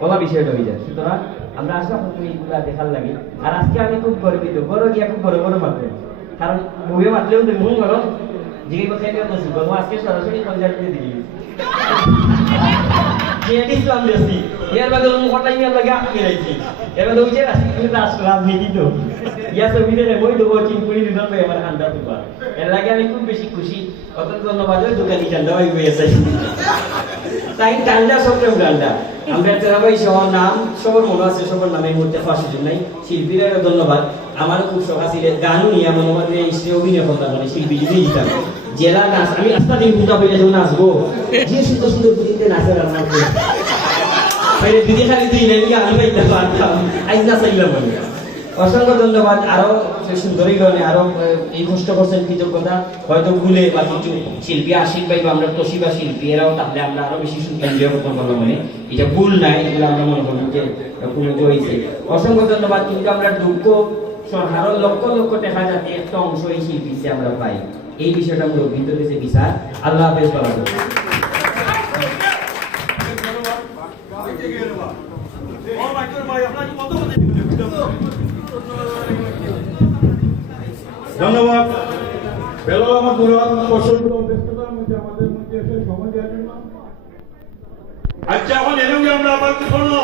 বলা বিষয়টা হয়ে যায়। সুতরাং আমরা আসলে আপনাকে এইগুলা দেখার লাগে। আর আজকে আমি খুব গর্বিত, বড় গিয়া খুব বড় বড় মাত্র, কারণ বইয়ে মাতলেও তো মন করো জিগে কথা নিয়ে বলছি বলবো আজকে সরাসরি কনসার্ট দিয়ে দিলি ইসলাম দেশি এর বাদে মুখটাই নিয়ে লাগে আপনি রাখছি এর বাদে ওই যে রাজনীতি তো ইয়া ছবিতে ওই তো চিন করে দিলাম ভাই আমার হান্ডা তুবা এর লাগে আমি খুব বেশি খুশি। অত্যন্ত ধন্যবাদ দোকানি ঠান্ডা হয়ে গেছে তাই ঠান্ডা সবটাই ঠান্ডা আমরা তেরাবাই সবার নাম সবার মনে আছে, সবার নামে এই মুহূর্তে ফাঁসি নাই। শিল্পীরাও ধন্যবাদ। আমারও খুব শখ আছে গানও নিয়ে মনে মনে অভিনয় করতাম, মানে শিল্পী যদি দিতাম জেলা নাচ আমি রাস্তা দিয়ে ঘুমটা পেলে যখন নাচবো যে সুন্দর সুন্দর পুতিতে নাচে রান্না করে দিদি খালি দিই না গান পাইতে পারতাম আজ নাচাইলাম আমি। অসংখ্য ধন্যবাদ। আরো সুন্দরী গানে আরো এই কষ্ট করছেন, কৃতজ্ঞতা হয়তো ভুলে বা কিছু শিল্পী আশিক ভাই বা আমরা তসিবা শিল্পী এরাও তাহলে আমরা আরো বেশি এনজয় করতাম বললাম, মানে এটা ভুল নাই, এগুলো আমরা মনে করি যে কোনো হয়েছে। অসংখ্য ধন্যবাদ। কিন্তু আমরা দুঃখ আরো লক্ষ লক্ষ টাকা যাতে একটা অংশ এই শিল্পীতে আমরা পাই, এই বিষয়টা আমরা অভিহিত হয়েছে বিচার। আল্লাহ হাফেজ। বলা ধন্যবাদ। বেলাল আমার মুরাদ প্রচন্ড ব্যস্ততার মধ্যে আমাদের মধ্যে এসে সময় দেওয়ার জন্য। আচ্ছা এখন এরকম আমরা আবার শোনো